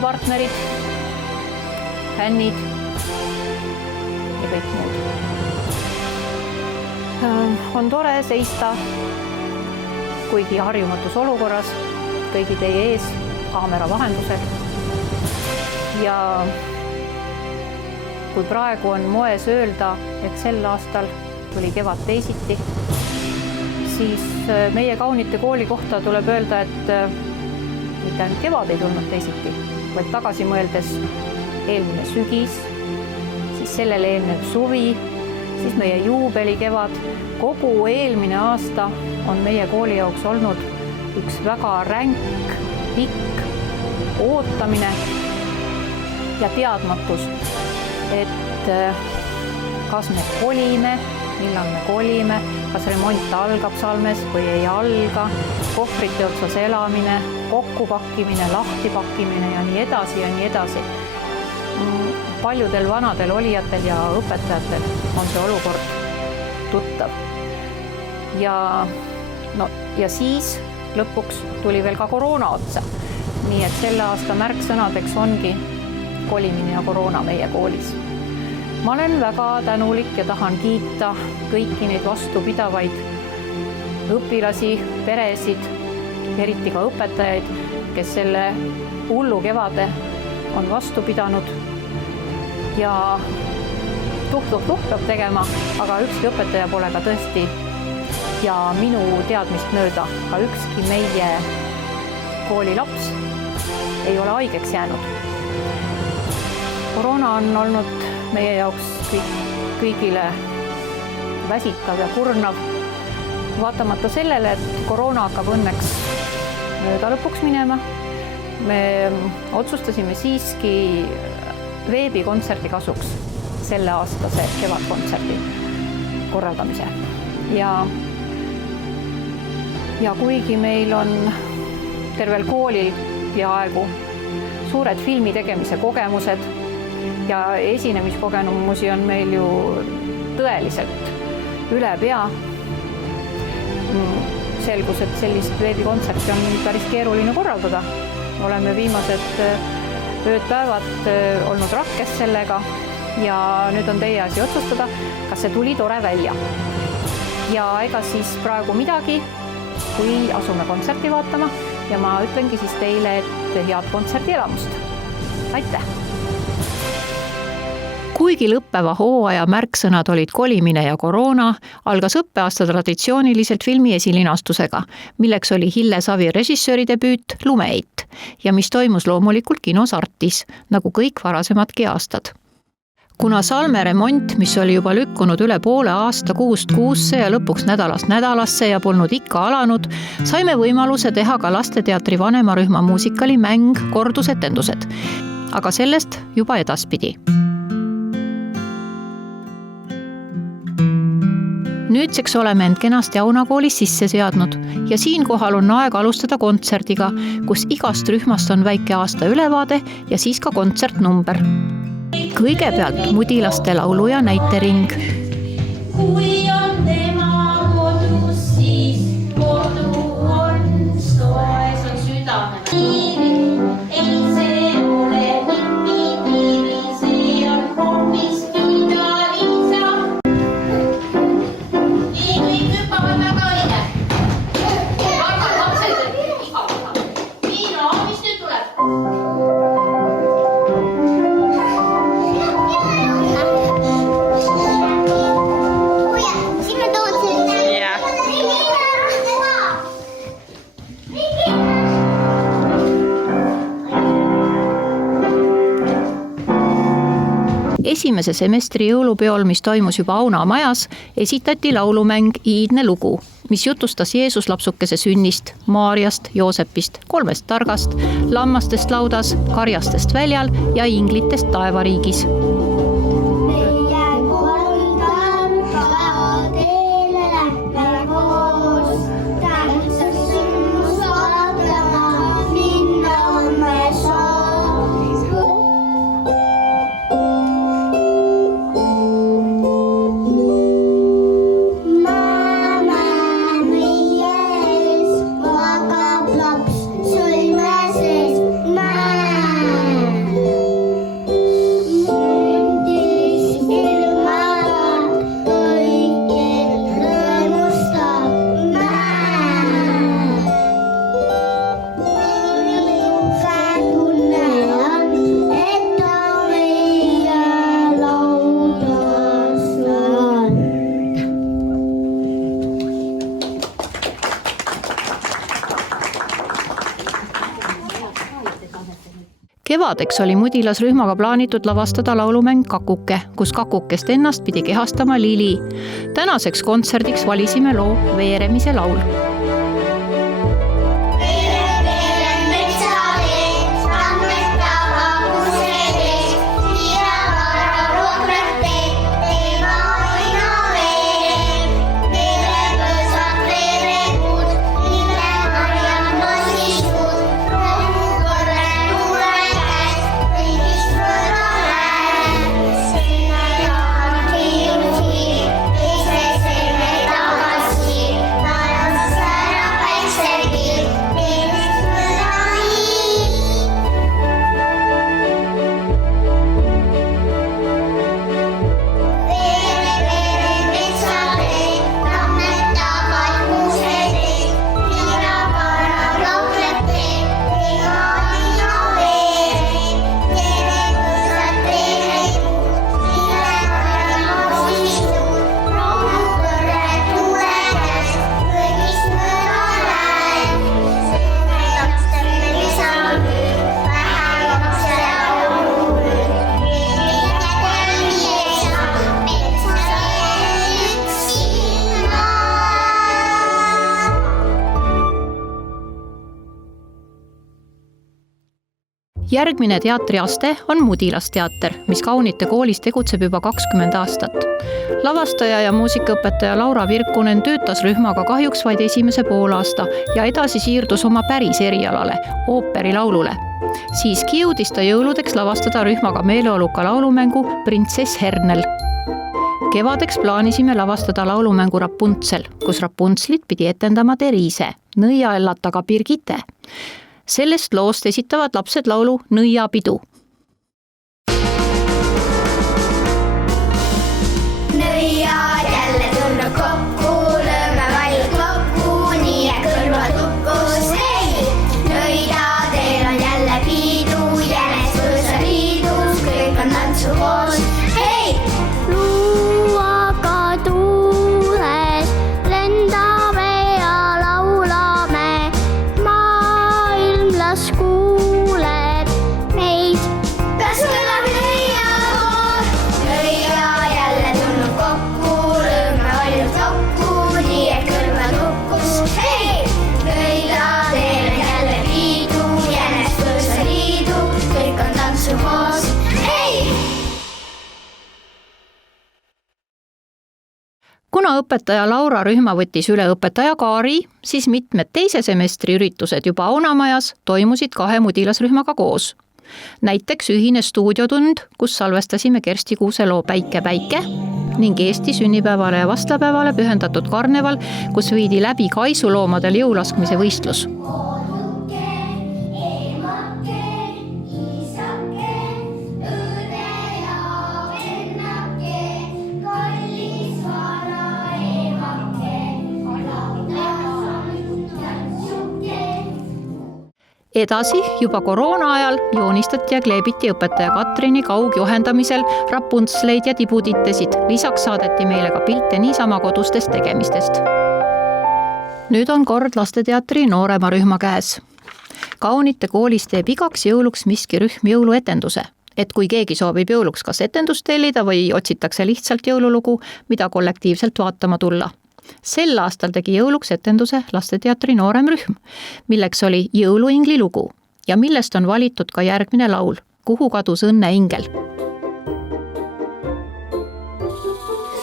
tööpartnerid, fännid ja kõik muud. On tore seista kuigi harjumatus olukorras kõigi teie ees kaamera vahendusel. Ja kui praegu on moes öelda, et sel aastal tuli kevad teisiti, siis meie kaunite kooli kohta tuleb öelda, et mitte ainult kevad ei tulnud teisiti, vaid tagasi mõeldes eelmine sügis, siis sellele eelnev suvi, siis meie juubelikevad, kogu eelmine aasta on meie kooli jaoks olnud üks väga ränk, pikk ootamine ja teadmatus, et kas me kolime, millal me kolime, kas remont algab Salmes või ei alga, kohvrite otsas elamine, kokkupakkimine, lahtipakkimine ja nii edasi ja nii edasi. Paljudel vanadel olijatel ja õpetajatel on see olukord tuttav. Ja siis lõpuks tuli veel ka koroona otsa. Nii et selle aasta märksõnadeks ongi kolimine ja koroona meie koolis. Ma olen väga tänulik ja tahan kiita kõiki neid vastupidavaid õpilasi, peresid, eriti ka õpetajaid, kes selle hullu kevade on vastu pidanud. Ja tuh peab tegema, aga ükski õpetaja pole ka tõesti ja minu teadmist mööda ka ükski meie kooli laps ei ole haigeks jäänud. Koroona on olnud meie jaoks kõigile väsitav ja kurnav. Vaatamata sellele, et koroona hakkab õnneks mööda lõpuks minema, me otsustasime siiski veebikontserdi kasuks selle aastase kevadkontserdi korraldamise. Ja kuigi meil on tervel koolil peaaegu suured filmi tegemise kogemused ja esinemiskogemusi on meil ju tõeliselt üle pea, selgus, et sellist veebikontserti on päris keeruline korraldada. Oleme viimased ööd-päevad olnud rakkes sellega ja nüüd on teie asi otsustada, kas see tuli tore välja. Ja ega siis praegu midagi, kui asume kontserti vaatama ja ma ütlengi siis teile, et head kontserdielamust. Aitäh! Kuigi lõppeva hooaja märksõnad olid kolimine ja koroona, algas õppeaasta traditsiooniliselt filmi esilinastusega, milleks oli Hille Savi režissööri debüüt Lumeit ja mis toimus loomulikult kinos Artis, nagu kõik varasemadki aastad. Kuna Salme remont, mis oli juba lükkunud üle poole aasta kuust kuusse ja lõpuks nädalast nädalasse ja polnud ikka alanud, saime võimaluse teha ka lasteteatri vanemarühma muusikali mäng kordusetendused, aga sellest juba edaspidi. Nüüdseks oleme end kenasti Auna koolis sisse seadnud ja siinkohal on aeg alustada kontserdiga, kus igast rühmast on väike aasta ülevaade ja siis ka kontsertnumber. Kõigepealt Mudilaste laulu- ja näitering. Kui on tema kodus, siis kodu on soe, see on südame. Ei see ole nippi-tiiri, see on hoopis tütarisa. Nii kõik hüppavad väga õige. Aga lapsed, iga. Nii, no, mis nüüd tuleb? Esimese semestri jõulupeol, mis toimus juba Auna majas, esitati laulumäng Iidne lugu, mis jutustas Jeesuslapsukese sünnist, Maarjast, Joosepist, 3 targast, lammastest laudas, karjastest väljal ja inglitest taevariigis. Kevadeks oli Mudilasrühmaga plaanitud lavastada laulumäng Kakuke, kus kakukest ennast pidi kehastama Lili. Tänaseks kontserdiks valisime loo Veeremise laul. Järgmine teatriaste on Mudilasteater, mis Kaunite koolis tegutseb juba 20 aastat. Lavastaja ja muusikaõpetaja Laura Virkunen töötas rühmaga kahjuks vaid esimese poolaasta ja edasi siirdus oma päris erialale, ooperilaulule. Siiski jõudis ta jõuludeks lavastada rühmaga meeleoluka laulumängu Printsess Hernel. Kevadeks plaanisime lavastada laulumängu Rapuntsel, kus Rapuntslit pidi etendama Teriise, nõiaellataga Birgitte. Sellest loost esitavad lapsed laulu Nõiapidu. Nõiad jälle tulnud kokku, lööme valju kokku, nii et kõrvad tukkus. Hei! Nõidadel on jälle piidu, jänes võõsa liidus, kõik on tantsu koos. Hei! Luuaga tuules lendame ja laulame. Las kuuleb meid. Kas kõlab nõiakoor? Nõia jälle tulnud kokku, lööme valjud kokku, nii et kõrvad kukkus. Hei! Nõidadel on jälle piidu, jänes võõsa liidu, kõik on tantsu koos. Hei! Kuna õpetaja Laura rühma võttis üle õpetaja Kaari, siis mitmed teise semestri üritused juba Aunamajas toimusid 2 Mudilasrühmaga koos. Näiteks ühine stuudiotund, kus salvestasime Kersti Kuuse loo Päike, päike ning Eesti sünnipäevale ja vastlapäevale pühendatud karneval, kus viidi läbi kaisuloomadel jõulaskmise võistlus. Edasi juba koroona ajal joonistati ja kleebiti õpetaja Katrini kaugjuhendamisel Rapuntsleid ja tibuditesid. Lisaks saadeti meile ka pilte niisama kodustest tegemistest. Nüüd on kord lasteteatri noorema rühma käes. Kaunite koolis teeb igaks jõuluks miski rühm jõuluetenduse, et kui keegi soovib jõuluks kas etendust tellida või otsitakse lihtsalt jõululugu, mida kollektiivselt vaatama tulla. Sel aastal tegi jõuluks etenduse lasteteatri noorem rühm, milleks oli Jõuluingli lugu ja millest on valitud ka järgmine laul, Kuhu kadus õnne ingel.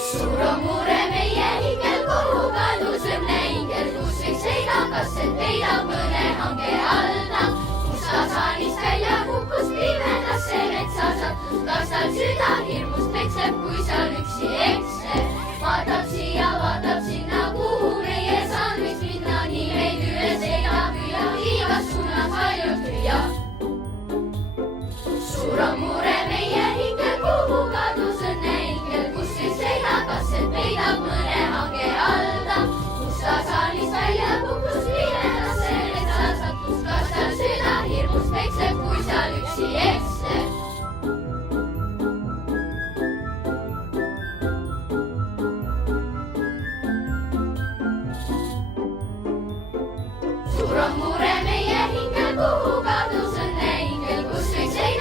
Suur on mure meie hingel, kuhu kadus õnne ingel, kus üks seisab, kas see peidab mõne hange alla. Musta saanist välja kukkus pimedasse metsa sattus, kas tal süda hirmust pekseb, kui seal üksi ekseb. Vaatab siia, vaatab sinna, kuhu meie saan võiks minna, nii meid üles ei püüa, igas suunas valjult hüüa. Suur on mure meie hingel, kuhu kadus õnne ingel, kus üks seisab, kas see peidab mõne hange alla. Musta saanist välja kukkus pimedasse metsa sattus, kas tal süda hirmust pekseb, kui seal üksi ekseb. Suur on mure meie hingel, kuhu kadus õnne ingel, kus üks seisab.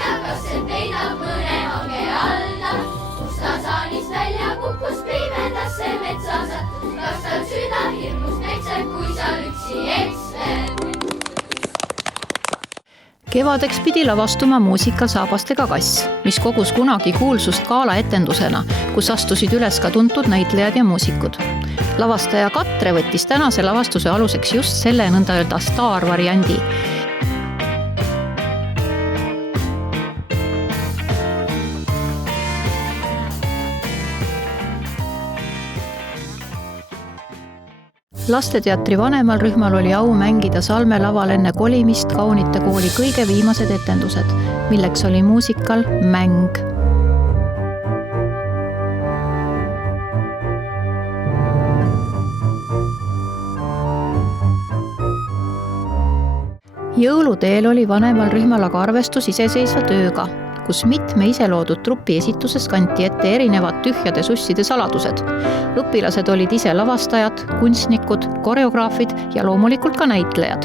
välja kukkus pimedasse metsa sattus, kas tal süda hirmust ekseb, kui seal üksi eksleb. Kevadeks pidi lavastuma muusikal Saabastega kass, mis kogus kunagi kuulsust gaalaetendusena, kus astusid üles ka tuntud näitlejad ja muusikud. Lavastaja Katre võttis tänase lavastuse aluseks just selle nõnda öelda staarvariandi. Lasteteatri vanemal rühmal oli au mängida Salme laval enne kolimist Kaunite kooli kõige viimased etendused, milleks oli muusikal Mäng. Jõuluteel oli vanemal rühmal aga arvestus iseseisva tööga, kus mitme iseloodud trupi esituses kanti ette erinevad tühjade susside saladused. Õpilased olid ise lavastajad, kunstnikud, koreograafid ja loomulikult ka näitlejad.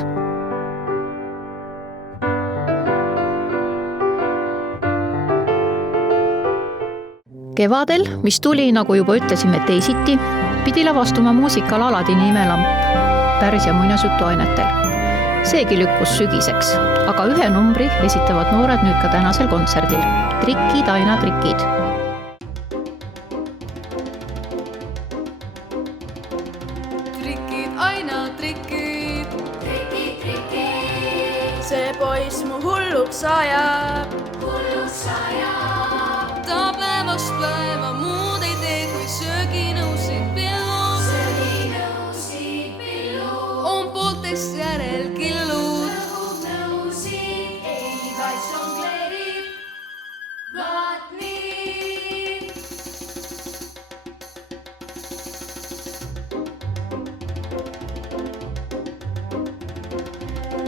Kevadel, mis tuli, nagu juba ütlesime, teisiti, pidi lavastuma muusikal Aladini imelamp Pärsia muinasjutuainetel. Seegi lükkus sügiseks, aga ühe numbri esitavad noored nüüd ka tänasel kontserdil. Trikid, aina trikid. Trikid, aina trikid. Trikid, trikid. See poiss mu hulluks ajab. Hulluks ajab. Ta päevast päeva muud ei tee, kui sööginõusid pillu. Sööginõusid pillu. On pooltest järel killud. Nõusid ei vaid žongleerib. Vaat nii.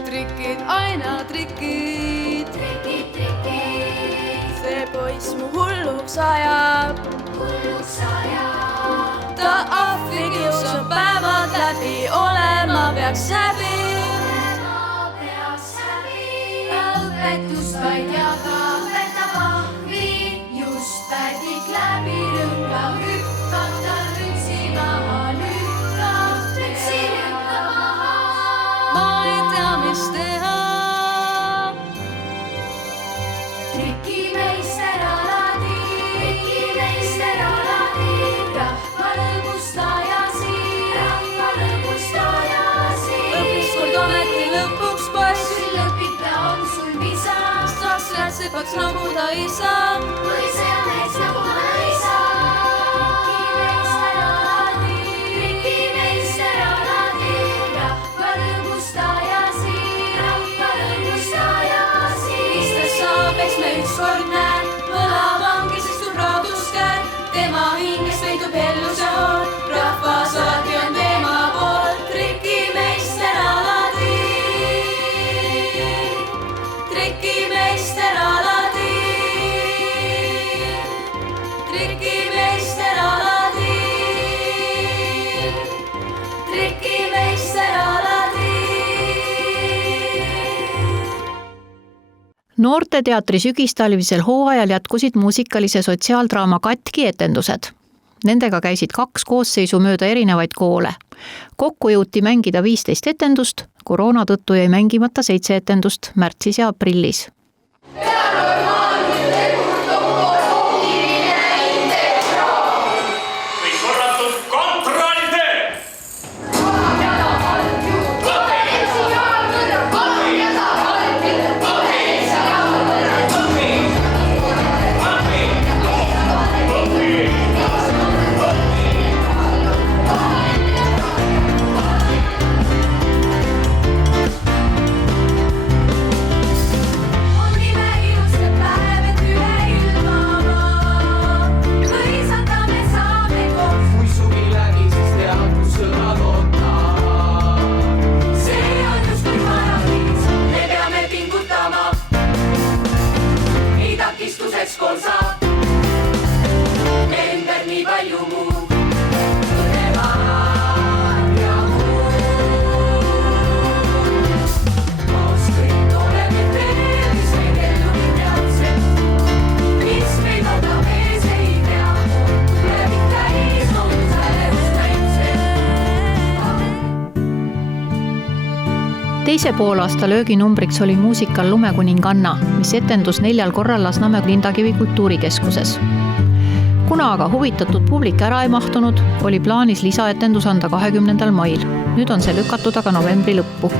Trikid, aina trikid. Trikid, trikid. See poiss mu hulluks ajab. Hulluks ajab. Ta ahvi kiusab päevad läbi, olema peaks häbi. Olema peaks häbi. Ta õpetust vaid jagab, õpetab ahvi. Just pädik läbi rõnga hüppab, ta rütsi maha lükkab. Rütsi lükkab maha. Ma ei tea, mis teha. Trikimeister Aladi, trikimeister Aladi, rahva lõbustaja siin, rahva lõbustaja siin. Õppiskord ometi lõpuks poiss. Küll õpita on sul visa, Saaks rätsepaks nagu ta ei saa. kui see on mees nagu ta ei saa. Trikimeister Aladi, trikimeister Aladi, rahva lõbustaja siin, rahva lõbustaja siin. Mis ta saab, eks me ükskord näe. Võlavangis istub rauduskäe. Tema hinges peitub helluse hool. Rahvas alati on tema pool. Trikimeister Aladi. Trikimeister Aladi. Trikimeister Aladi. Trikimeister Aladi. Noorteteatri sügistalvisel hooajal jätkusid muusikalise sotsiaaldraama Katki etendused. Nendega käisid 2 koosseisu mööda erinevaid koole. Kokku jõuti mängida 15 etendust, koroona tõttu jäi mängimata 7 etendust märtsis ja aprillis. Kõik korratud, kontrollite! On ime ilusti päev, et üle ilma mõisata me saame koos. Kui suvi läbi, siis tead, kus sõnad ootavad. See on justkui paradiis, me peame pingutama. Ei takistuseks kolsab, ümber nii palju muud. Põnevad ja muud. Koos kõik oleme teelis, meil ellu minnaksed. Mis meid oodab ees, ei tea, tuleb Teise poolaasta lööginumbriks oli muusikal Lumekuninganna, mis etendus 4 korral Lasnamäe Lindakivi kultuurikeskuses. Kuna aga huvitatud publik ära ei mahtunud, oli plaanis lisaetendus anda 20. mail. Nüüd on see lükatud aga novembri lõppu.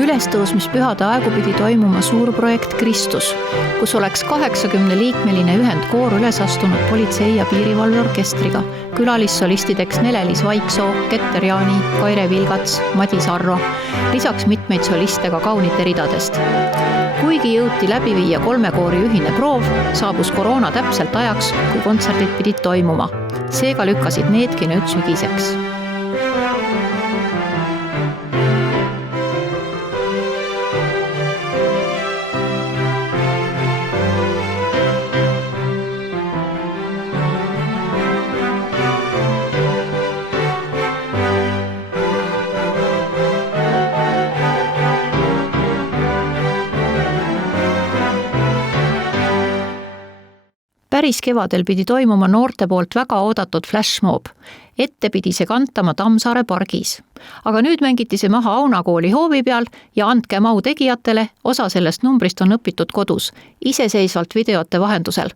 Ülestõusmispühade aegu pidi toimuma suur projekt Kristus, kus oleks 80-liikmeline ühendkoor üles astunud politsei- ja piirivalveorkestriga, külalисsolistideks Nelelis Vaiksoo, Ketter Jaani, Kaire Vilgats, Madis Arro, lisaks mitmeid soliste ka kaunite ridadest. Kuigi jõuti läbi viia 3 koori ühine proov, saabus koroona täpselt ajaks, kui kontserdid pidid toimuma. Seega lükkasid needki nüüd sügiseks. Päris kevadel pidi toimuma noorte poolt väga oodatud flashmob. Ette pidi see kantama Tammsaare pargis. Aga nüüd mängiti see maha Auna kooli hoovi peal ja andke mau tegijatele, osa sellest numbrist on õpitud kodus, iseseisvalt videote vahendusel.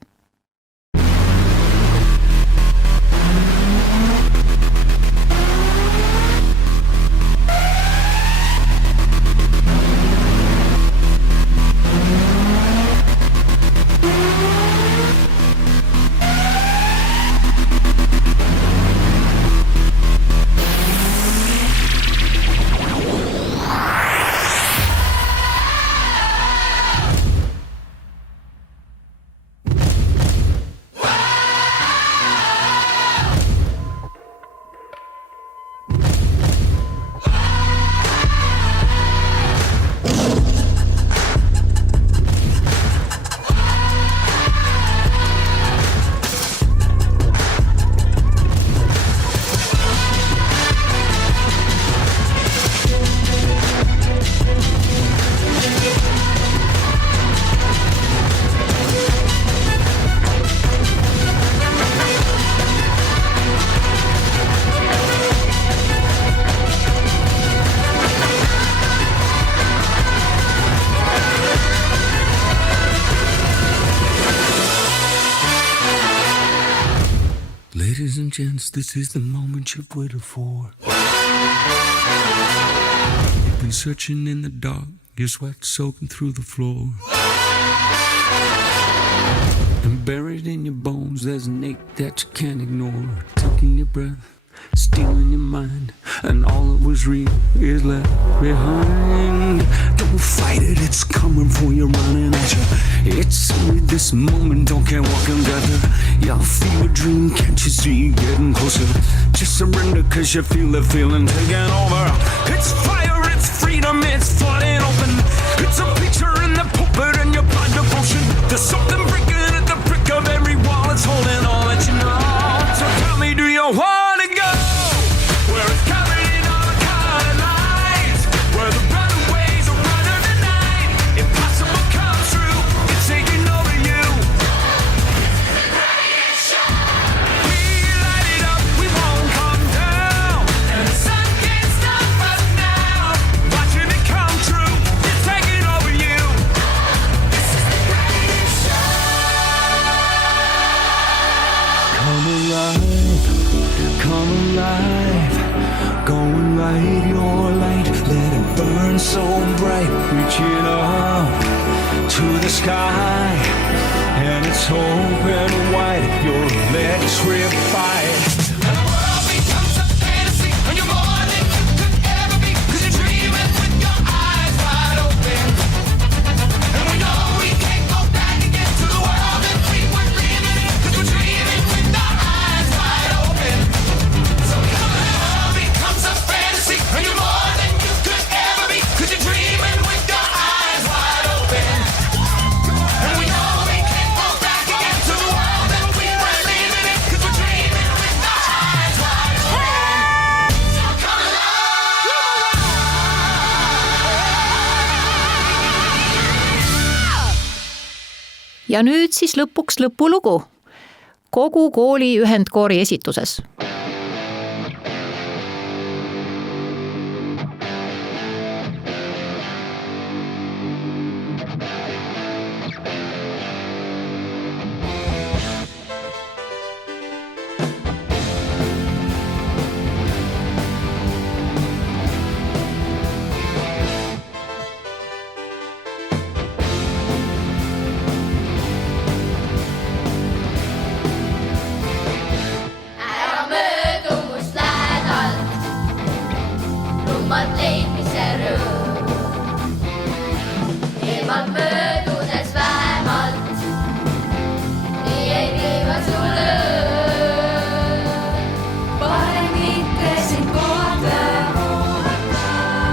Ladies and gents, this is the moment you've waited for. You've been searching in the dark, your sweat soaking through the floor. And buried in your bones, there's an ache that you can't ignore. Taking your breath, stealing your mind, and all that was real is left behind. Don't fight it, it's coming for you, running at you. It's only this moment, don't care what can gather. Y'all feel a dream, can't you see getting closer? Just surrender cause you feel the feeling taking over. It's fire, it's freedom, it's flooding open. It's a picture in the pulpit and your blood devotion. There's something breaking at the brick of every wall, it's holding all that you know. So tell me, do you want to go? Where it's covered in all the colored lights, where the runaways are running the night. Impossible comes true, it's taking over you. We light it up, we won't come down, and the sun can't stop us now. Watching it come true. burns so bright, reaching up to the sky, and it's open wide, your electrified. And the world becomes a fantasy, and you're more than you could ever be, 'cause you're dreaming with your eyes wide open. And we know we can't go back again to the world that we were living in, 'cause we're dreaming with our eyes wide open. So the world becomes a fantasy, and you're more than you could ever be, 'cause you're dreaming with your eyes wide open. And we know we can't go back again to the world that we were living in, 'cause we're dreaming with our eyes wide open. So come ja nüüd siis lõpuks lõpulugu kogu kooli ühendkoori esituses. ära möödu must lähedalt, rummalt leidmise rõõm. Eemalt möödudes vähemalt, nii ei viiva su lõõm. Parem mitte sind kohata,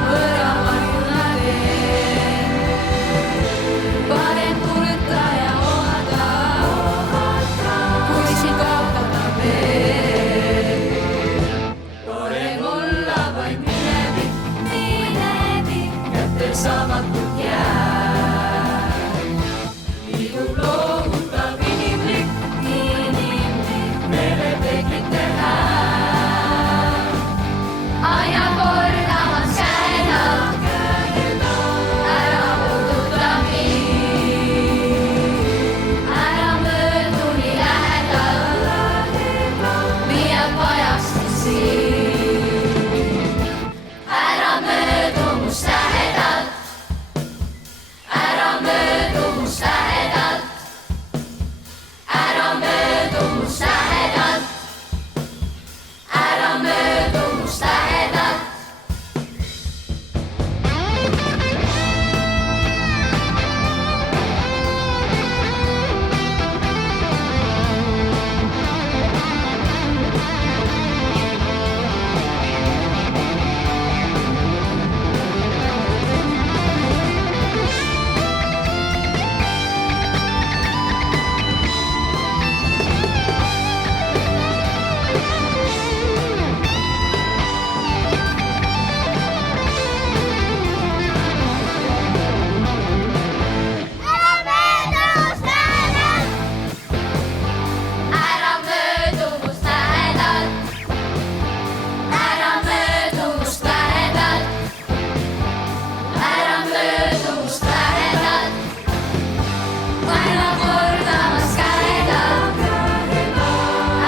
võõramarjuna teen. Parem kurta ja oodata, kui sind kaotada veel. Parem olla vaid minevik, kätel saamatult jääb. Liigub lohutav inimlik, meelepeeglite hääl. Aina kordamas käedalt, ära puuduta mind. Ära möödu nii lähedalt, liialt vajastin sind. Ära möödu must lähedalt, ära möödu must lähedalt, ära möödu must lähedalt, ära möödu must lähedalt. Ära möödu must lähedalt, ära möödu must lähedalt, ära möödu must lähedalt. Aina kordamas käedalt,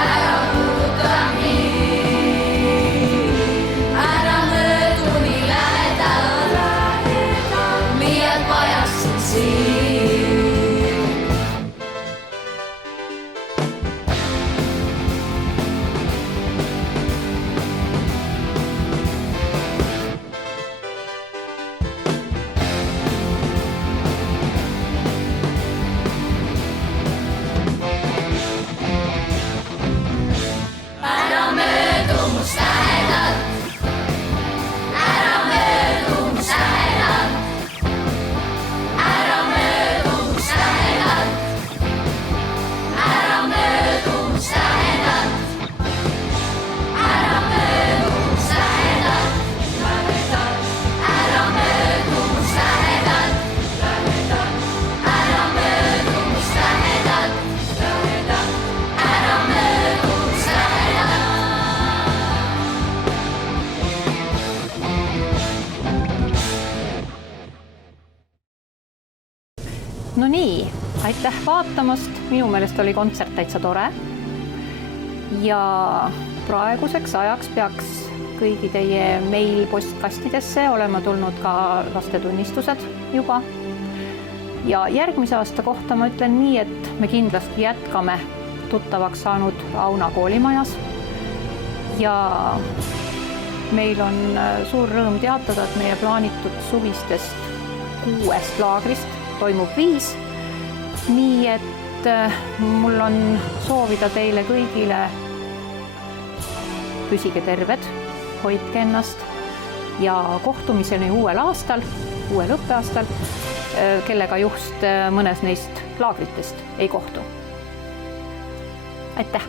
ära puuduta mind. Ära möödu nii lähedalt, liialt vajastin sind. Ära möödu must lähedalt, ära möödu must lähedalt, ära möödu must lähedalt, ära möödu must lähedalt, ära möödu must lähedalt, ära möödu must lähedalt, ära möödu must lähedalt, ära möödu must lähedalt. No nii, aitäh vaatamast, minu meelest oli kontsert täitsa tore. Ja praeguseks ajaks peaks kõigi teie meil-postkastidesse, olema tulnud ka lastetunnistused juba. Ja järgmise aasta kohta ma ütlen nii, et me kindlasti jätkame tuttavaks saanud Auna koolimajas. Ja meil on suur rõõm teatada, et meie plaanitud suvistest 6 laagrist toimub 5. Nii et mul on soovida teile kõigile püsige terved, hoidke ennast ja kohtumiseni uuel aastal, uuel õppeaastal, kellega just mõnes neist laagritest ei kohtu. Aitäh!